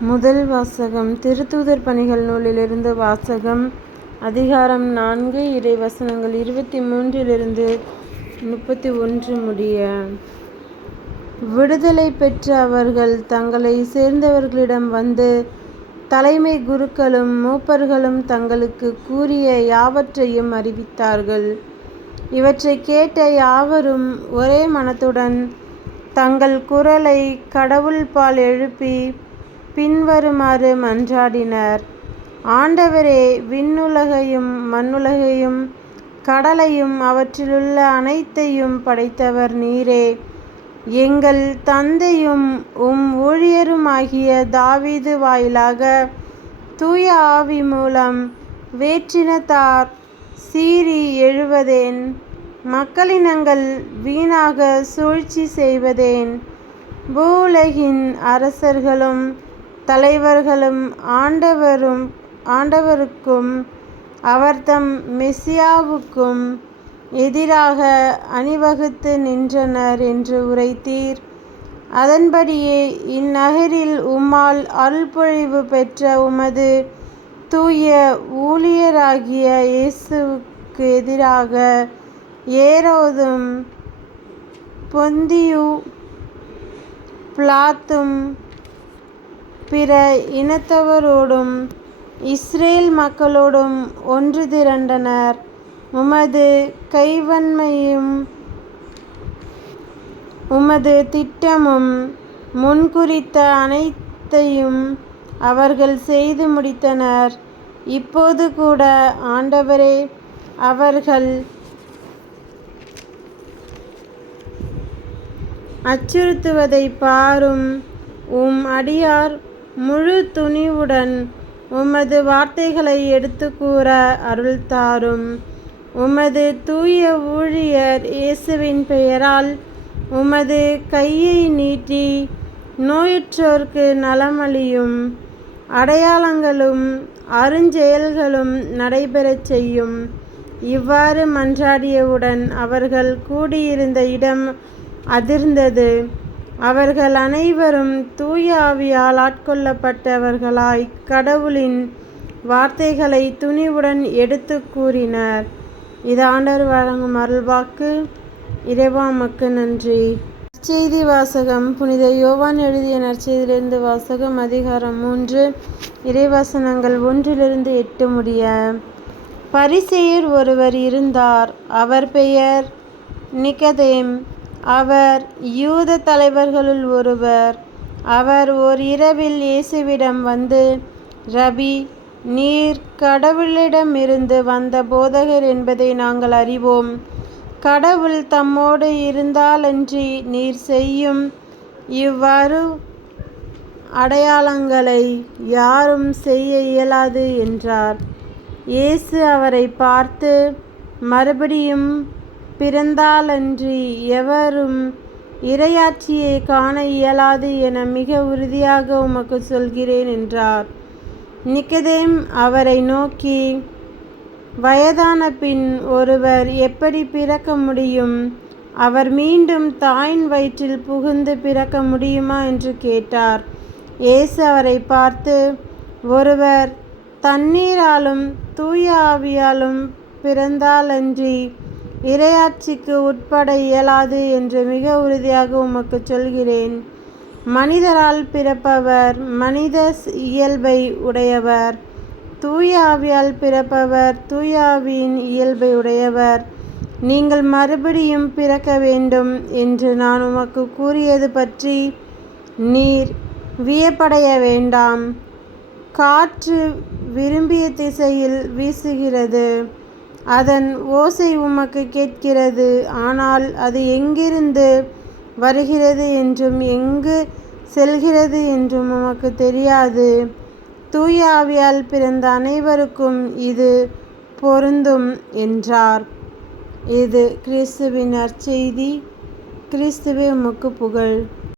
முதல் வாசகம் திருத்தூதர் பணிகள் நூலிலிருந்து வாசகம் அதிகாரம் நான்கு இறை வசனங்கள் இருபத்தி மூன்றிலிருந்து முப்பத்தி ஒன்று முடிய. விடுதலை பெற்ற அவர்கள் தங்களை சேர்ந்தவர்களிடம் வந்து தலைமை குருக்களும் மூப்பர்களும் தங்களுக்கு கூறிய யாவற்றையும் அறிவித்தார்கள். இவற்றை கேட்ட யாவரும் ஒரே மனத்துடன் தங்கள் குரலை கடவுள் பால் எழுப்பி பின்வருமாறு மன்றாடினர். ஆண்டவரே விண்ணுலகையும் மண்ணுலகையும் கடலையும் அவற்றிலுள்ள அனைத்தையும் படைத்தவர் நீரே. எங்கள் தந்தையும் உம் ஊழியருமாகிய தாவீது வாயிலாக தூய ஆவி மூலம் வேற்றினத்தார் சீறி எழுவதேன். மக்களினங்கள் வீணாக சூழ்ச்சி செய்வதேன். பூலகின் அரசர்களும் தலைவர்களும் ஆண்டவரும் ஆண்டவருக்கும் அவர்தம் மெசியாவுக்கும் எதிராக அணிவகுத்து நின்றனர் என்று உரைத்தீர். அதன்படியே இந்நகரில் உம்மால் அருள்பொழிவு பெற்ற உமது தூய ஊழியராகிய இயேசுவுக்கு எதிராக ஏரோதும் பொந்தியு பிளாத்தும் பிற இனத்தவரோடும் இஸ்ரேல் மக்களோடும் ஒன்று திரண்டனர். உமது கைவன்மையும் உமது திட்டமும் முன்குறித்த அனைத்தையும் அவர்கள் செய்து முடித்தனர். இப்போது கூட ஆண்டவரே அவர்கள் அச்சுறுத்துவதை பாரும் உம் அடியார் முழு துணிவுடன் உமது வார்த்தைகளை எடுத்து கூற அருள் தாரும் உமது தூய ஊழியர் இயேசுவின் பெயரால் உமது கையை நீட்டி நோயுற்றோர்க்கு நலமளியும். அடையாளங்களும் அருஞ்செயல்களும் நடைபெறச் செய்யும். இவ்வாறு மன்றாடியவுடன் அவர்கள் கூடியிருந்த இடம் அதிர்ந்தது. அவர்கள் அனைவரும் தூய ஆவியால் ஆட்கொள்ளப்பட்டவர்களாய் கடவுளின் வார்த்தைகளை துணிவுடன் எடுத்து கூறினர். இது ஆண்டர் வழங்கும் அருள்வாக்கு. இறைவாமக்கு நன்றி. நற்செய்தி வாசகம். புனித யோவான் எழுதிய நற்செய்தியிலிருந்து வாசகம் அதிகாரம் மூன்று. இறைவசனங்கள் ஒன்றிலிருந்து எட்டு முடிய. பரிசெயர் ஒருவர் இருந்தார். அவர் பெயர் நிகதேம் அவர் யூத தலைவர்களுள் ஒருவர். அவர் ஓர் இரவில் இயேசுவிடம் வந்து ரபி நீர் கடவுளிடமிருந்து வந்த போதகர் என்பதை நாங்கள் அறிவோம். கடவுள் தம்மோடு இருந்தாலன்றி நீர் செய்யும் இவ்வாறு அடையாளங்களை யாரும் செய்ய இயலாது என்றார். இயேசு அவரை பார்த்து மறுபடியும் பிறந்தாலன்றி எவரும் இரையாட்சியை காண இயலாது என மிக உறுதியாக உமக்கு சொல்கிறேன் என்றார். நிக்கதேம் அவரை நோக்கி வயதான பின் ஒருவர் எப்படி பிறக்க முடியும்? அவர் மீண்டும் தாயின் வயிற்றில் புகுந்து பிறக்க முடியுமா? என்று கேட்டார். இயேசு அவரை பார்த்து ஒருவர் தண்ணீராலும் தூய ஆவியாலும் பிறந்தாலன்றி இரையாட்சிக்கு உட்பட இயலாது என்று மிக உறுதியாக உமக்கு சொல்கிறேன். மனிதரால் பிறப்பவர் மனித இயல்பை உடையவர். தூய ஆவியால் பிறப்பவர் தூய ஆவியின் இயல்பை உடையவர். நீங்கள் மறுபடியும் பிறக்க வேண்டும் என்று நான் உமக்கு கூறியது பற்றி நீர் வியப்படைய வேண்டாம். காற்று விரும்பிய திசையில் வீசுகிறது. அதன் ஓசை உமக்கு கேட்கிறது. ஆனால் அது எங்கிருந்து வருகிறது என்றும் எங்கு செல்கிறது என்றும் உமக்கு தெரியாது. தூய ஆவியால் பிறந்த அனைவருக்கும் இது பொருந்தும் என்றார். இது கிறிஸ்துவின் நற்செய்தி கிறிஸ்துவே உமக்கு புகழ்.